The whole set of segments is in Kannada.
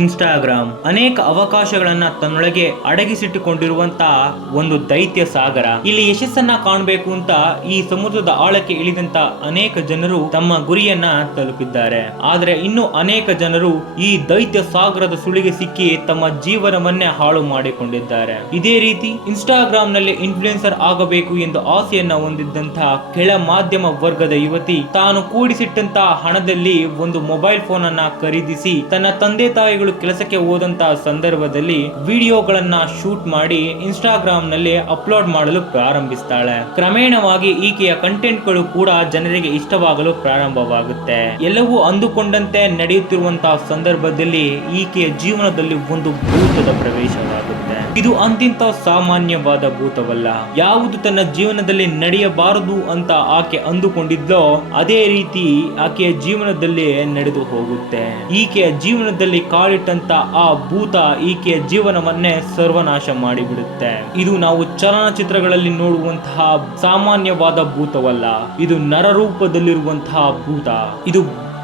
ಇನ್ಸ್ಟಾಗ್ರಾಮ್ ಅನೇಕ ಅವಕಾಶಗಳನ್ನ ತನ್ನೊಳಗೆ ಅಡಗಿಸಿಟ್ಟುಕೊಂಡಿರುವಂತಹ ಒಂದು ದೈತ್ಯ ಸಾಗರ. ಇಲ್ಲಿ ಯಶಸ್ಸನ್ನ ಕಾಣಬೇಕು ಅಂತ ಈ ಸಮುದ್ರದ ಆಳಕ್ಕೆ ಇಳಿದಂತ ಅನೇಕ ಜನರು ತಮ್ಮ ಗುರಿಯನ್ನ ತಲುಪಿದ್ದಾರೆ. ಆದ್ರೆ ಇನ್ನು ಅನೇಕ ಜನರು ಈ ದೈತ್ಯ ಸಾಗರದ ಸುಳಿಗೆ ಸಿಕ್ಕಿ ತಮ್ಮ ಜೀವನವನ್ನೇ ಹಾಳು ಮಾಡಿಕೊಂಡಿದ್ದಾರೆ. ಇದೇ ರೀತಿ ಇನ್ಸ್ಟಾಗ್ರಾಮ್ ನಲ್ಲಿ ಇನ್ಫ್ಲುಯೆನ್ಸರ್ ಆಗಬೇಕು ಎಂದು ಆಸೆಯನ್ನ ಹೊಂದಿದ್ದಂತಹ ಕೆಳ ಮಾಧ್ಯಮ ವರ್ಗದ ಯುವತಿ ತಾನು ಕೂಡಿಸಿಟ್ಟಂತಹ ಹಣದಲ್ಲಿ ಒಂದು ಮೊಬೈಲ್ ಫೋನ್ ಅನ್ನ ಖರೀದಿಸಿ ತನ್ನ ತಂದೆ ತಾಯಿಗಳು ಕೆಲಸಕ್ಕೆ ಹೋದಂತಹ ಸಂದರ್ಭದಲ್ಲಿ ವಿಡಿಯೋಗಳನ್ನ ಶೂಟ್ ಮಾಡಿ ಇನ್ಸ್ಟಾಗ್ರಾಮ್ ನಲ್ಲಿ ಅಪ್ಲೋಡ್ ಮಾಡಲು ಪ್ರಾರಂಭಿಸ್ತಾಳೆ. ಕ್ರಮೇಣವಾಗಿ ಈಕೆಯ ಕಂಟೆಂಟ್ ಗಳು ಕೂಡ ಜನರಿಗೆ ಇಷ್ಟವಾಗಲು ಪ್ರಾರಂಭವಾಗುತ್ತೆ. ಎಲ್ಲವೂ ಅಂದುಕೊಂಡಂತೆ ನಡೆಯುತ್ತಿರುವಂತಹ ಸಂದರ್ಭದಲ್ಲಿ ಈಕೆಯ ಜೀವನದಲ್ಲಿ ಒಂದು ಭೂತದ ಪ್ರವೇಶವಾಗುತ್ತೆ. ಇದು ಅಂತಿಂತ ಸಾಮಾನ್ಯವಾದ ಭೂತವಲ್ಲ. ಯಾವುದು ತನ್ನ ಜೀವನದಲ್ಲಿ ನಡೆಯಬಾರದು ಅಂತ ಆಕೆ ಅಂದುಕೊಂಡಿದ್ಲೋ ಅದೇ ರೀತಿ ಆಕೆಯ ಜೀವನದಲ್ಲಿ ನಡೆದು ಹೋಗುತ್ತೆ. ಈಕೆಯ ಜೀವನದಲ್ಲಿ ಕಾಲಿಟ್ಟಂತ ಆ ಭೂತ ಈಕೆಯ ಜೀವನವನ್ನೇ ಸರ್ವನಾಶ ಮಾಡಿಬಿಡುತ್ತೆ. ಇದು ನಾವು ಚಲನಚಿತ್ರಗಳಲ್ಲಿ ನೋಡುವಂತಹ ಸಾಮಾನ್ಯವಾದ ಭೂತವಲ್ಲ, ಇದು ನರರೂಪದಲ್ಲಿರುವಂತಹ ಭೂತ. ಇದು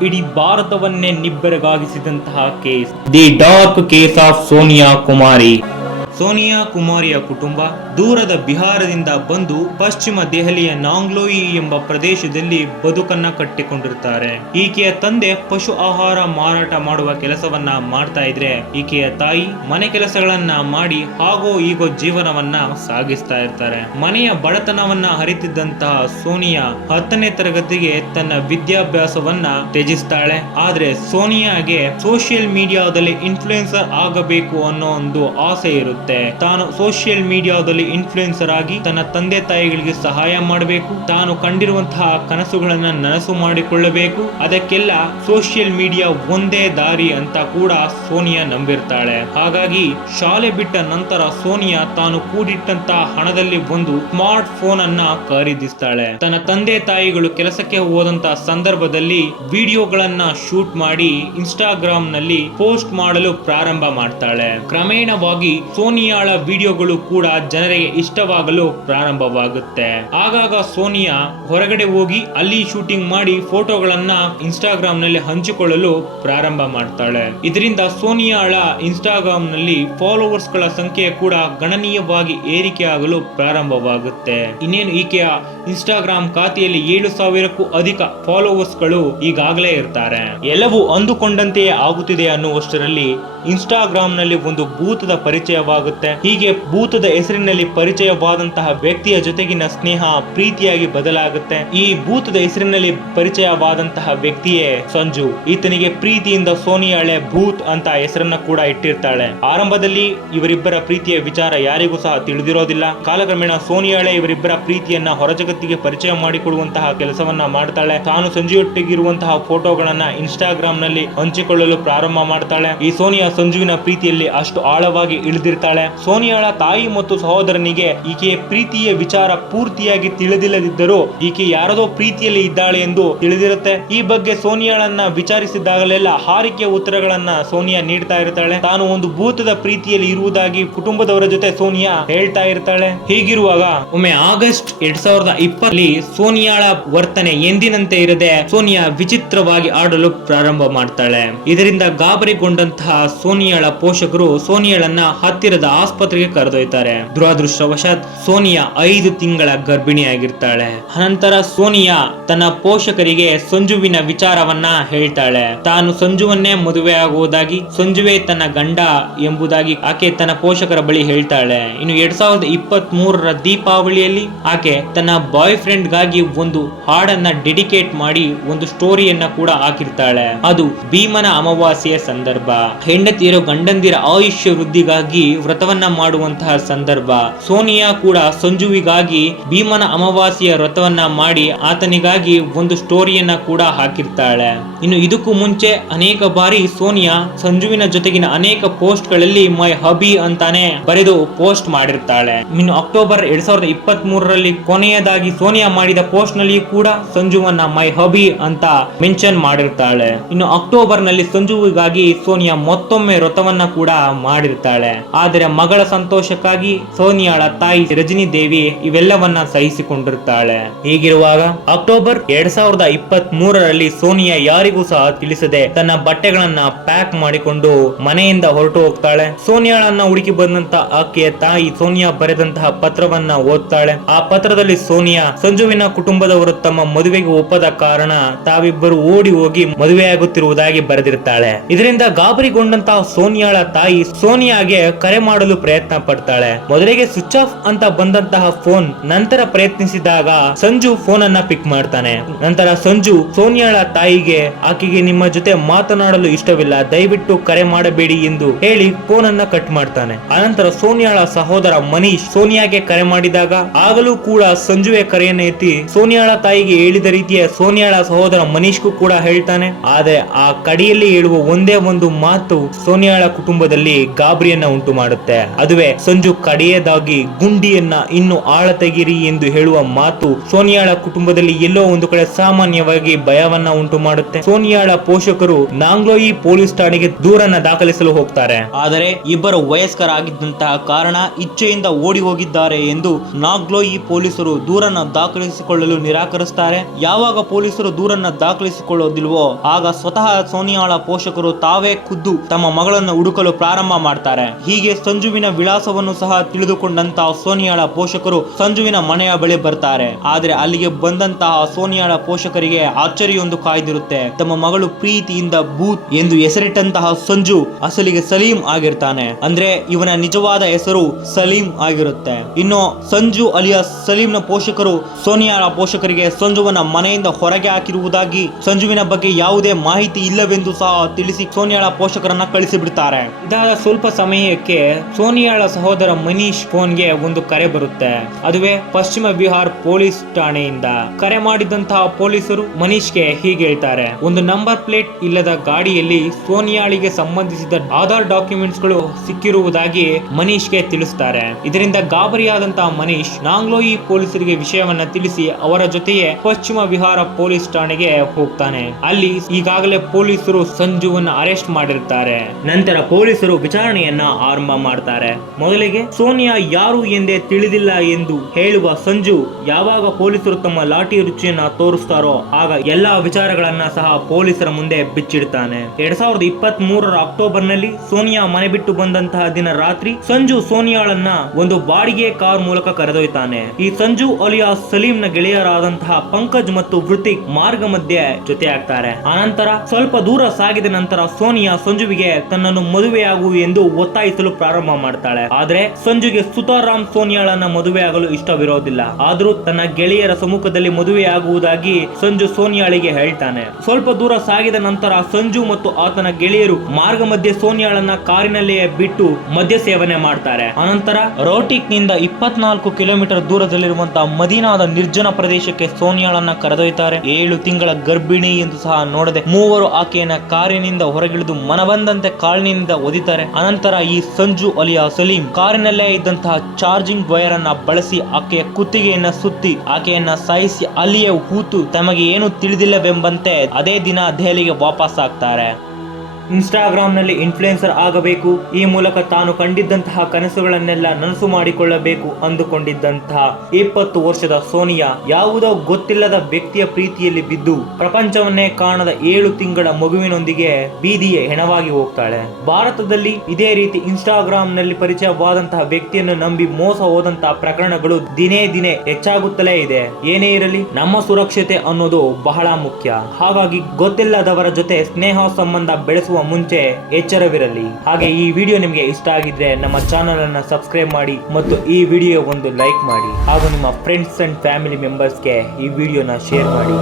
ಇಡೀ ಭಾರತವನ್ನೇ ನಿಬ್ಬೆರಗಾಗಿಸಿದಂತಹ case, the dark case of Sonia Kumari. Sonia ಕುಮಾರಿಯ ಕುಟುಂಬ ದೂರದ ಬಿಹಾರದಿಂದ ಬಂದು ಪಶ್ಚಿಮ ದೆಹಲಿಯ ನಾಂಗ್ಲೋಯಿ ಎಂಬ ಪ್ರದೇಶದಲ್ಲಿ ಬದುಕನ್ನ ಕಟ್ಟಿಕೊಂಡಿರುತ್ತಾರೆ. ಈಕೆಯ ತಂದೆ ಪಶು ಆಹಾರ ಮಾರಾಟ ಮಾಡುವ ಕೆಲಸವನ್ನ ಮಾಡ್ತಾ ಇದ್ರೆ ಈಕೆಯ ತಾಯಿ ಮನೆ ಕೆಲಸಗಳನ್ನ ಮಾಡಿ ಹಾಗೋ ಈಗೋ ಜೀವನವನ್ನ ಸಾಗಿಸ್ತಾ ಇರ್ತಾರೆ. ಮನೆಯ ಬಡತನವನ್ನ ಹರಿತಿದ್ದಂತಹ ಸೋನಿಯಾ 10ನೇ ತರಗತಿಗೆ ತನ್ನ ವಿದ್ಯಾಭ್ಯಾಸವನ್ನ ತ್ಯಜಿಸ್ತಾಳೆ. ಆದ್ರೆ ಸೋನಿಯಾಗೆ ಸೋಷಿಯಲ್ ಮೀಡಿಯಾದಲ್ಲಿ ಇನ್ಫ್ಲುಯೆನ್ಸರ್ ಆಗಬೇಕು ಅನ್ನೋ ಒಂದು ಆಸೆ ಇರುತ್ತೆ. ತಾನು ಸೋಷಿಯಲ್ ಮೀಡಿಯಾದಲ್ಲಿ ಇನ್ಫ್ಲುಯೆನ್ಸರ್ ಆಗಿ ತನ್ನ ತಂದೆ ತಾಯಿಗಳಿಗೆ ಸಹಾಯ ಮಾಡಬೇಕು, ತಾನು ಕಂಡಿರುವಂತಹ ಕನಸುಗಳನ್ನ ನನಸು ಮಾಡಿಕೊಳ್ಳಬೇಕು, ಅದಕ್ಕೆಲ್ಲ ಸೋಷಿಯಲ್ ಮೀಡಿಯಾ ಒಂದೇ ದಾರಿ ಅಂತ ಕೂಡ ಸೋನಿಯಾ ನಂಬಿರ್ತಾಳೆ. ಹಾಗಾಗಿ ಶಾಲೆ ಬಿಟ್ಟ ನಂತರ ಸೋನಿಯಾ ತಾನು ಕೂಡಿಟ್ಟಂತಹ ಹಣದಲ್ಲಿ ಒಂದು ಸ್ಮಾರ್ಟ್ ಫೋನ್ ಅನ್ನ ಖರೀದಿಸ್ತಾಳೆ. ತನ್ನ ತಂದೆ ತಾಯಿಗಳು ಕೆಲಸಕ್ಕೆ ಹೋದಂತಹ ಸಂದರ್ಭದಲ್ಲಿ ವಿಡಿಯೋಗಳನ್ನ ಶೂಟ್ ಮಾಡಿ ಇನ್ಸ್ಟಾಗ್ರಾಮ್ ನಲ್ಲಿ ಪೋಸ್ಟ್ ಮಾಡಲು ಪ್ರಾರಂಭ ಮಾಡ್ತಾಳೆ. ಕ್ರಮೇಣವಾಗಿ ಸೋನಿಯಾಳ ವಿಡಿಯೋಗಳು ಕೂಡ ಜನರಿಗೆ ಇಷ್ಟವಾಗಲು ಪ್ರಾರಂಭವಾಗುತ್ತೆ. ಆಗಾಗ ಸೋನಿಯಾ ಹೊರಗಡೆ ಹೋಗಿ ಅಲ್ಲಿ ಶೂಟಿಂಗ್ ಮಾಡಿ ಫೋಟೋಗಳನ್ನ ಇನ್ಸ್ಟಾಗ್ರಾಮ್ ನಲ್ಲಿ ಹಂಚಿಕೊಳ್ಳಲು ಪ್ರಾರಂಭ ಮಾಡ್ತಾಳೆ. ಇದರಿಂದ ಸೋನಿಯಾಳ ಇನ್ಸ್ಟಾಗ್ರಾಮ್ ನಲ್ಲಿ ಫಾಲೋವರ್ಸ್ ಗಳ ಸಂಖ್ಯೆ ಕೂಡ ಗಣನೀಯವಾಗಿ ಏರಿಕೆ ಆಗಲು ಪ್ರಾರಂಭವಾಗುತ್ತೆ. ಇನ್ನೇನು ಈಕೆಯ ಇನ್ಸ್ಟಾಗ್ರಾಮ್ ಖಾತೆಯಲ್ಲಿ 7,000ಕ್ಕೂ ಅಧಿಕ ಫಾಲೋವರ್ಸ್ ಗಳು ಈಗಾಗಲೇ ಇರ್ತಾರೆ. ಎಲ್ಲವೂ ಅಂದುಕೊಂಡಂತೆಯೇ ಆಗುತ್ತಿದೆ ಅನ್ನುವಷ್ಟರಲ್ಲಿ ಇನ್ಸ್ಟಾಗ್ರಾಮ್ ನಲ್ಲಿ ಒಂದು ಭೂತದ ಪರಿಚಯವಾಗುತ್ತೆ. ಹೀಗೆ ಭೂತದ ಹೆಸರಿನಲ್ಲಿ ಪರಿಚಯವಾದಂತಹ ವ್ಯಕ್ತಿಯ ಜೊತೆಗಿನ ಸ್ನೇಹ ಪ್ರೀತಿಯಾಗಿ ಬದಲಾಗುತ್ತೆ. ಈ ಭೂತದ ಹೆಸರಿನಲ್ಲಿ ಪರಿಚಯವಾದಂತಹ ವ್ಯಕ್ತಿಯೇ ಸಂಜು. ಈತನಿಗೆ ಪ್ರೀತಿಯಿಂದ ಸೋನಿಯಾಳೆ ಭೂತ್ ಅಂತ ಹೆಸರನ್ನ ಕೂಡ ಇಟ್ಟಿರ್ತಾಳೆ. ಆರಂಭದಲ್ಲಿ ಇವರಿಬ್ಬರ ಪ್ರೀತಿಯ ವಿಚಾರ ಯಾರಿಗೂ ಸಹ ತಿಳಿದಿರೋದಿಲ್ಲ. ಕಾಲಕ್ರಮೇಣ ಸೋನಿಯಾಳೆ ಇವರಿಬ್ಬರ ಪ್ರೀತಿಯನ್ನ ಹೊರಜಗತ್ತಿಗೆ ಪರಿಚಯ ಮಾಡಿಕೊಡುವಂತಹ ಕೆಲಸವನ್ನ ಮಾಡ್ತಾಳೆ. ತಾನು ಸಂಜುಯೊಟ್ಟಿಗಿರುವಂತಹ ಫೋಟೋಗಳನ್ನ ಇನ್ಸ್ಟಾಗ್ರಾಮ್ ನಲ್ಲಿ ಹಂಚಿಕೊಳ್ಳಲು ಪ್ರಾರಂಭ ಮಾಡ್ತಾಳೆ. ಈ ಸೋನಿಯಾ ಸಂಜುವಿನ ಪ್ರೀತಿಯಲ್ಲಿ ಅಷ್ಟು ಆಳವಾಗಿ ಇಳಿದಿರ್ತಾಳೆ. ಸೋನಿಯಾಳ ತಾಯಿ ಮತ್ತು ಸಹೋದರನಿಗೆ ಈಕೆಯ ಪ್ರೀತಿಯ ವಿಚಾರ ಪೂರ್ತಿಯಾಗಿ ತಿಳಿದಿಲ್ಲದಿದ್ದರೂ ಈಕೆ ಯಾರದೋ ಪ್ರೀತಿಯಲ್ಲಿ ಇದ್ದಾಳೆ ಎಂದು ತಿಳಿದಿರುತ್ತೆ. ಈ ಬಗ್ಗೆ ಸೋನಿಯಾಳನ್ನ ವಿಚಾರಿಸಿದಾಗಲೆಲ್ಲ ಹಾರಿಕೆಯ ಉತ್ತರಗಳನ್ನ ಸೋನಿಯಾ ನೀಡ್ತಾ ಇರ್ತಾಳೆ. ತಾನು ಒಂದು ಭೂತದ ಪ್ರೀತಿಯಲ್ಲಿ ಇರುವುದಾಗಿ ಕುಟುಂಬದವರ ಜೊತೆ ಸೋನಿಯಾ ಹೇಳ್ತಾ ಇರ್ತಾಳೆ. ಹೀಗಿರುವಾಗ ಒಮ್ಮೆ ಆಗಸ್ಟ್ 2020 ಸೋನಿಯಾಳ ವರ್ತನೆ ಎಂದಿನಂತೆ ಇರದೆ ಸೋನಿಯಾ ವಿಚಿತ್ರವಾಗಿ ಆಡಲು ಪ್ರಾರಂಭ ಮಾಡ್ತಾಳೆ. ಇದರಿಂದ ಗಾಬರಿಗೊಂಡಂತಹ ಸೋನಿಯಾಳ ಪೋಷಕರು ಸೋನಿಯಾಳನ್ನ ಹತ್ತಿರದ ಆಸ್ಪತ್ರೆಗೆ ಕರೆದೊಯ್ತಾರೆ. ದುರಾದೃಷ್ಟವಶಾತ್ ಸೋನಿಯಾ 5 ತಿಂಗಳ ಗರ್ಭಿಣಿಯಾಗಿರ್ತಾಳೆ. ಅನಂತರ ಸೋನಿಯಾ ತನ್ನ ಪೋಷಕರಿಗೆ ಸಂಜುವಿನ ವಿಚಾರವನ್ನ ಹೇಳ್ತಾಳೆ. ತಾನು ಸಂಜುವನ್ನೇ ಮದುವೆ ಆಗುವುದಾಗಿ, ಸಂಜುವೇ ತನ್ನ ಗಂಡ ಎಂಬುದಾಗಿ ಆಕೆ ತನ್ನ ಪೋಷಕರ ಬಳಿ ಹೇಳ್ತಾಳೆ. ಇನ್ನು 2023 ದೀಪಾವಳಿಯಲ್ಲಿ ಆಕೆ ತನ್ನ ಬಾಯ್ ಫ್ರೆಂಡ್ ಗಾಗಿ ಒಂದು ಹಾಡನ್ನ ಡೆಡಿಕೇಟ್ ಮಾಡಿ ಒಂದು ಸ್ಟೋರಿಯನ್ನ ಕೂಡ ಹಾಕಿರ್ತಾಳೆ. ಅದು ಭೀಮನ ಅಮಾವಾಸ್ಯೆಯ ಸಂದರ್ಭ. ಹೆಂಡತಿಯರು ಗಂಡಂದಿರ ಆಯುಷ್ಯ ವೃದ್ಧಿಗಾಗಿ ವ್ರತವನ್ನ ಮಾಡುವಂತಹ ಸಂದರ್ಭ. ಸೋನಿಯಾ ಕೂಡ ಸಂಜುವಿಗಾಗಿ ಭೀಮನ ಅಮಾವಾಸ್ಯೆಯ ವ್ರತವನ್ನ ಮಾಡಿ ಆತನಿಗಾಗಿ ಒಂದು ಸ್ಟೋರಿಯನ್ನ ಕೂಡ ಹಾಕಿರ್ತಾಳೆ. ಇನ್ನು ಇದಕ್ಕೂ ಮುಂಚೆ ಅನೇಕ ಬಾರಿ ಸೋನಿಯಾ ಸಂಜುವಿನ ಜೊತೆಗಿನ ಅನೇಕ ಪೋಸ್ಟ್ ಗಳಲ್ಲಿ ಮೈ ಹಬಿ ಅಂತಾನೆ ಬರೆದು ಪೋಸ್ಟ್ ಮಾಡಿರ್ತಾಳೆ. ಇನ್ನು ಅಕ್ಟೋಬರ್ 2023 ಕೊನೆಯದಾಗಿ ಸೋನಿಯಾ ಮಾಡಿದ ಪೋಸ್ಟ್ ನಲ್ಲಿ ಕೂಡ ಸಂಜುವನ್ನ ಮೈ ಹಬಿ ಅಂತ ಮೆನ್ಷನ್ ಮಾಡಿರ್ತಾಳೆ. ಇನ್ನು ಅಕ್ಟೋಬರ್ ನಲ್ಲಿ ಸಂಜುವಿಗಾಗಿ ಸೋನಿಯಾ ಮತ್ತೊಮ್ಮೆ ವ್ರತವನ್ನ ಕೂಡ ಮಾಡಿರ್ತಾಳೆ. ಆದರೆ ಮಗಳ ಸಂತೋಷಕ್ಕಾಗಿ ಸೋನಿಯಾಳ ತಾಯಿ ರಜನಿ ದೇವಿ ಇವೆಲ್ಲವನ್ನ ಸಹಿಸಿಕೊಂಡಿರುತ್ತಾಳೆ. ಹೀಗಿರುವಾಗ ಅಕ್ಟೋಬರ್ 2023ರಲ್ಲಿ ಸೋನಿಯಾ ಯಾರಿಗೂ ಸಹ ತಿಳಿಸದೆ ತನ್ನ ಬಟ್ಟೆಗಳನ್ನ ಪ್ಯಾಕ್ ಮಾಡಿಕೊಂಡು ಮನೆಯಿಂದ ಹೊರಟು ಹೋಗ್ತಾಳೆ. ಸೋನಿಯಾಳನ್ನ ಹುಡುಕಿ ಬಂದಂತ ಆಕೆಯ ತಾಯಿ ಸೋನಿಯಾ ಬರೆದಂತಹ ಪತ್ರವನ್ನ ಓದ್ತಾಳೆ. ಆ ಪತ್ರದಲ್ಲಿ ಸೋನಿಯಾ ಸಂಜುವಿನ ಕುಟುಂಬದವರು ತಮ್ಮ ಮದುವೆಗೆ ಒಪ್ಪದ ಕಾರಣ ತಾವಿಬ್ಬರು ಓಡಿ ಹೋಗಿ ಮದುವೆಯಾಗುತ್ತಿರುವುದಾಗಿ ಬರೆದಿರ್ತಾಳೆ. ಇದರಿಂದ ಗಾಬರಿಗೊಂಡಂತಹ ಸೋನಿಯಾಳ ತಾಯಿ ಸೋನಿಯಾಗೆ ಕರೆ ಮಾಡಲು ಪ್ರಯತ್ನ ಪಡ್ತಾಳೆ. ಮೊದಲಿಗೆ ಸ್ವಿಚ್ ಆಫ್ ಅಂತ ಬಂದಂತಹ ಫೋನ್ ನಂತರ ಪ್ರಯತ್ನಿಸಿದಾಗ ಸಂಜು ಫೋನ್ ಅನ್ನ ಪಿಕ್ ಮಾಡ್ತಾನೆ. ನಂತರ ಸಂಜು ಸೋನಿಯಾಳ ತಾಯಿಗೆ ಆಕೆಗೆ ನಿಮ್ಮ ಜೊತೆ ಮಾತನಾಡಲು ಇಷ್ಟವಿಲ್ಲ, ದಯವಿಟ್ಟು ಕರೆ ಮಾಡಬೇಡಿ ಎಂದು ಹೇಳಿ ಫೋನ್ ಅನ್ನ ಕಟ್ ಮಾಡ್ತಾನೆ. ಅನಂತರ ಸೋನಿಯಾಳ ಸಹೋದರ ಮನೀಶ್ ಸೋನಿಯಾಗೆ ಕರೆ ಮಾಡಿದಾಗ ಆಗಲೂ ಕೂಡ ಸಂಜುವೆ ಕರೆಯನ್ನು ಎತ್ತಿ ಸೋನಿಯಾಳ ತಾಯಿಗೆ ಹೇಳಿದ ರೀತಿಯ ಸೋನಿಯಾಳ ಸಹೋದರ ಮನೀಶ್ಗೂ ಕೂಡ ಹೇಳ್ತಾನೆ. ಆದ್ರೆ ಆ ಕಡೆಯಲ್ಲಿ ಹೇಳುವ ಒಂದೇ ಒಂದು ಮಾತು ಸೋನಿಯಾಳ ಕುಟುಂಬದಲ್ಲಿ ಗಾಬರಿಯನ್ನ ಉಂಟು ಮಾಡುತ್ತೆ. ಅದುವೇ ಸಂಜು ಕಡೆಯದಾಗಿ ಗುಂಡಿಯನ್ನ ಇನ್ನು ಆಳ ತೆಗಿರಿ ಎಂದು ಹೇಳುವ ಮಾತು ಸೋನಿಯಾಳ ಕುಟುಂಬದಲ್ಲಿ ಎಲ್ಲೋ ಒಂದು ಕಡೆ ಸಾಮಾನ್ಯವಾಗಿ ಭಯವನ್ನ ಉಂಟು ಮಾಡುತ್ತೆ. ಸೋನಿಯಾಳ ಪೋಷಕರು ನಾಂಗ್ಲೋಯಿ ಪೊಲೀಸ್ ಠಾಣೆಗೆ ದೂರನ್ನ ದಾಖಲಿಸಲು ಹೋಗ್ತಾರೆ. ಆದರೆ ಇಬ್ಬರು ವಯಸ್ಕರಾಗಿದ್ದಂತಹ ಕಾರಣ ಇಚ್ಛೆಯಿಂದ ಓಡಿ ಹೋಗಿದ್ದಾರೆ ಎಂದು ನಾಂಗ್ಲೋಯಿ ಪೊಲೀಸರು ದೂರನ್ನ ದಾಖಲಿಸಿಕೊಳ್ಳಲು ನಿರಾಕರಿಸುತ್ತಾರೆ. ಯಾವಾಗ ಪೊಲೀಸರು ದೂರನ್ನ ದಾಖಲಿಸಿಕೊಳ್ಳೋದಿಲ್ವೋ ಆಗ ಸ್ವತಃ ಸೋನಿಯಾಳ ಪೋಷಕರು ತಾವೇ ಖುದ್ದು ತಮ್ಮ ಮಗಳನ್ನು ಹುಡುಕಲು ಪ್ರಾರಂಭ ಮಾಡ್ತಾರೆ. ಹೀಗೆ ಸಂಜುವಿನ ವಿಳಾಸವನ್ನು ಸಹ ತಿಳಿದುಕೊಂಡಂತಹ ಸೋನಿಯಾಳ ಪೋಷಕರು ಸಂಜುವಿನ ಮನೆಯ ಬಳಿ ಬರ್ತಾರೆ. ಆದ್ರೆ ಅಲ್ಲಿಗೆ ಬಂದಂತಹ ಸೋನಿಯಾಳ ಪೋಷಕರಿಗೆ ಆಶ್ಚರ್ಯವೊಂದು ಕಾಯ್ದಿರುತ್ತೆ. ತಮ್ಮ ಮಗಳು ಪ್ರೀತಿಯಿಂದ ಭೂತ್ ಎಂದು ಹೆಸರಿಟ್ಟಂತಹ ಸಂಜು ಅಸಲಿಗೆ ಸಲೀಂ ಆಗಿರ್ತಾನೆ. ಅಂದ್ರೆ ಇವನ ನಿಜವಾದ ಹೆಸರು ಸಲೀಂ ಆಗಿರುತ್ತೆ. ಇನ್ನು ಸಂಜು ಅಲಿಯಾಸ್ ಸಲೀಂನ ಪೋಷಕರು ಸೋನಿಯಾಳ ಪೋಷಕರಿಗೆ ಸಂಜುವನ್ನ ಮನೆಯಿಂದ ಹೊರಗೆ ಹಾಕಿರುವುದಾಗಿ, ಸಂಜುವಿನ ಬಗ್ಗೆ ಯಾವುದೇ ಮಾಹಿತಿ ಇಲ್ಲವೆಂದು ಸಹ ತಿಳಿಸಿ ಸೋನಿಯಾಳ ಪೋಷಕರನ್ನ ಕಳಿಸಿಬಿಡ್ತಾರೆ. ಇದಾದ ಸ್ವಲ್ಪ ಸಮಯಕ್ಕೆ ಸೋನಿಯಾಳ ಸಹೋದರ ಮನೀಶ್ ಫೋನ್ಗೆ ಒಂದು ಕರೆ ಬರುತ್ತೆ. ಅದುವೇ ಪಶ್ಚಿಮ ಬಿಹಾರ್ ಪೊಲೀಸ್ ಠಾಣೆಯಿಂದ. ಕರೆ ಮಾಡಿದಂತಹ ಪೊಲೀಸರು ಮನೀಶ್ಗೆ ಹೀಗೆ ಹೇಳ್ತಾರೆ, ಒಂದು ನಂಬರ್ ಪ್ಲೇಟ್ ಇಲ್ಲದ ಗಾಡಿಯಲ್ಲಿ ಸೋನಿಯಾಳಿಗೆ ಸಂಬಂಧಿಸಿದ ಆಧಾರ್ ಡಾಕ್ಯುಮೆಂಟ್ಸ್ ಗಳು ಸಿಕ್ಕಿರುವುದಾಗಿ ಮನೀಶ್ಗೆ ತಿಳಿಸುತ್ತಾರೆ. ಇದರಿಂದ ಗಾಬರಿಯಾದಂತಹ ಮನೀಶ್ ನಾಂಗ್ಲೋಯಿ ಪೊಲೀಸರಿಗೆ ವಿಷಯವನ್ನ ತಿಳಿಸಿ ಅವರ ಜೊತೆಗೆ ಪಶ್ಚಿಮ ಬಿಹಾರ ಪೊಲೀಸ್ ಠಾಣೆಗೆ ಹೋಗ್ತಾನೆ. ಅಲ್ಲಿ ಈಗಾಗಲೇ ಪೊಲೀಸರು ಸಂಜುವನ್ನ ಅರೆಸ್ಟ್ ಮಾಡಿರ್ತಾರೆ. ನಂತರ ಪೊಲೀಸರು ವಿಚಾರಣೆಯನ್ನ ಆರಂಭ ಮಾಡ್ತಾರೆ. ಮೊದಲಿಗೆ ಸೋನಿಯಾ ಯಾರು ಎಂದೇ ತಿಳಿದಿಲ್ಲ ಎಂದು ಹೇಳುವ ಸಂಜು ಯಾವಾಗ ಪೊಲೀಸರು ತಮ್ಮ ಲಾಠಿ ರುಚಿಯನ್ನ ತೋರಿಸ್ತಾರೋ ಆಗ ಎಲ್ಲಾ ವಿಚಾರಗಳನ್ನ ಸಹ ಪೊಲೀಸರ ಮುಂದೆ ಬಿಚ್ಚಿಡ್ತಾನೆ. 2023ರ ಅಕ್ಟೋಬರ್ ನಲ್ಲಿ ಸೋನಿಯಾ ಮನೆ ಬಿಟ್ಟು ಬಂದಂತಹ ದಿನ ರಾತ್ರಿ ಸಂಜು ಸೋನಿಯಾಳನ್ನ ಒಂದು ಬಾಡಿಗೆ ಕಾರ್ ಮೂಲಕ ಕರೆದೊಯ್ತಾನೆ. ಈ ಸಂಜು ಅಲಿಯಾಸ್ ಸಲೀಂನ ಗೆಳೆಯರಾದಂತಹ ಪಂಕಜ್ ಮತ್ತು ವೃತಿಕ್ ಮಾರ್ಗ ಮಧ್ಯೆ ಜೊತೆ ಆಗ್ತಾರೆ. ಆನಂತರ ಸ್ವಲ್ಪ ದೂರ ಸಾಗಿದ ನಂತರ ಸೋನಿಯಾ ಸಂಜುವಿಗೆ ತನ್ನನ್ನು ಮದುವೆಯಾಗು ಎಂದು ಒತ್ತಾಯಿಸಲು ಪ್ರಾರಂಭ ಮಾಡ್ತಾಳೆ. ಆದ್ರೆ ಸಂಜುಗೆ ಸುತಾರಾಮ್ ಸೋನಿಯಾಳನ್ನ ಮದುವೆಯಾಗಲು ಇಷ್ಟವಿರೋದಿಲ್ಲ. ಆದ್ರೂ ತನ್ನ ಗೆಳೆಯರ ಸಮ್ಮುಖದಲ್ಲಿ ಮದುವೆಯಾಗುವುದಾಗಿ ಸಂಜು ಸೋನಿಯಾಳಿಗೆ ಹೇಳ್ತಾನೆ. ಸ್ವಲ್ಪ ದೂರ ಸಾಗಿದ ನಂತರ ಸಂಜು ಮತ್ತು ಆತನ ಗೆಳೆಯರು ಮಾರ್ಗ ಮಧ್ಯೆ ಸೋನಿಯಾಳನ್ನ ಕಾರಿನಲ್ಲಿಯೇ ಬಿಟ್ಟು ಮದ್ಯ ಸೇವನೆ ಮಾಡ್ತಾರೆ. ಅನಂತರ ರೋಟಿಕ್ ನಿಂದ 24 ಕಿಲೋಮೀಟರ್ ದೂರದಲ್ಲಿರುವಂತಹ ಮದೀನಾದ ನಿರ್ಜನ ಪ್ರದೇಶಕ್ಕೆ ಸೋನಿಯಾಳನ್ನ ಕರೆದೊಯ್ತಾರೆ. 7 ತಿಂಗಳ ಗರ್ಭಿಣಿ ಎಂದು ಸಹ ನೋಡದೆ ಮೂವರು ಆಕೆಯನ್ನ ಕಾರಿನಿಂದ ಹೊರಗಿಳಿದು ಮನಬಂದಂತೆ ಕಾಲಿನಿಂದ ಒದಿತಾರೆ. ಅನಂತರ ಈ ಸಂಜು ಅಲಿಯಾ ಸಲೀಂ ಕಾರಿನಲ್ಲೇ ಇದ್ದಂತಹ ಚಾರ್ಜಿಂಗ್ ವೈರ್ ಅನ್ನ ಬಳಸಿ ಆಕೆಯ ಕುತ್ತಿಗೆಯನ್ನ ಸುತ್ತಿ ಆಕೆಯನ್ನ ಸಾಯಿಸಿ ಅಲ್ಲಿಯೇ ಹೂತು ತಮಗೆ ಏನು ತಿಳಿದಿಲ್ಲವೆಂಬಂತೆ ಅದೇ ದಿನ ದೆಹಲಿಗೆ ವಾಪಸ್ ಆಗ್ತಾರೆ. ಇನ್ಸ್ಟಾಗ್ರಾಮ್ ನಲ್ಲಿ ಇನ್ಫ್ಲುಯೆನ್ಸರ್ ಆಗಬೇಕು, ಈ ಮೂಲಕ ತಾನು ಕಂಡಿದ್ದಂತಹ ಕನಸುಗಳನ್ನೆಲ್ಲ ನನಸು ಮಾಡಿಕೊಳ್ಳಬೇಕು ಅಂದುಕೊಂಡಿದ್ದಂತಹ 20 ವರ್ಷದ ಸೋನಿಯಾ ಯಾವುದೋ ಗೊತ್ತಿಲ್ಲದ ವ್ಯಕ್ತಿಯ ಪ್ರೀತಿಯಲ್ಲಿ ಬಿದ್ದು ಪ್ರಪಂಚವನ್ನೇ ಕಾಣದ 7 ತಿಂಗಳ ಮಗುವಿನೊಂದಿಗೆ ಬೀದಿಗೆ ಹೆಣವಾಗಿ ಹೋಗ್ತಾಳೆ. ಭಾರತದಲ್ಲಿ ಇದೇ ರೀತಿ ಇನ್ಸ್ಟಾಗ್ರಾಮ್ ನಲ್ಲಿ ಪರಿಚಯವಾದಂತಹ ವ್ಯಕ್ತಿಯನ್ನು ನಂಬಿ ಮೋಸ ಹೋದಂತಹ ಪ್ರಕರಣಗಳು ದಿನೇ ದಿನೇ ಹೆಚ್ಚಾಗುತ್ತಲೇ ಇದೆ. ಏನೇ ಇರಲಿ ನಮ್ಮ ಸುರಕ್ಷತೆ ಅನ್ನೋದು ಬಹಳ ಮುಖ್ಯ. ಹಾಗಾಗಿ ಗೊತ್ತಿಲ್ಲದವರ ಜೊತೆ ಸ್ನೇಹ ಸಂಬಂಧ ಬೆಳೆಸುವ ಮುಂಚೆ ಎಚ್ಚರವಿರಲಿ. ಹಾಗೆ ಈ ವಿಡಿಯೋ ನಿಮಗೆ ಇಷ್ಟ ಆಗಿದ್ರೆ ನಮ್ಮ ಚಾನೆಲ್ ಅನ್ನು ಸಬ್ಸ್ಕ್ರೈಬ್ ಮಾಡಿ ಮತ್ತು ಈ ವಿಡಿಯೋ ಒಂದು ಲೈಕ್ ಮಾಡಿ ಹಾಗೂ ನಿಮ್ಮ ಫ್ರೆಂಡ್ಸ್ ಅಂಡ್ ಫ್ಯಾಮಿಲಿ ಮೆಂಬರ್ಸ್ಗೆ ಈ ವಿಡಿಯೋನ ಶೇರ್ ಮಾಡಿ.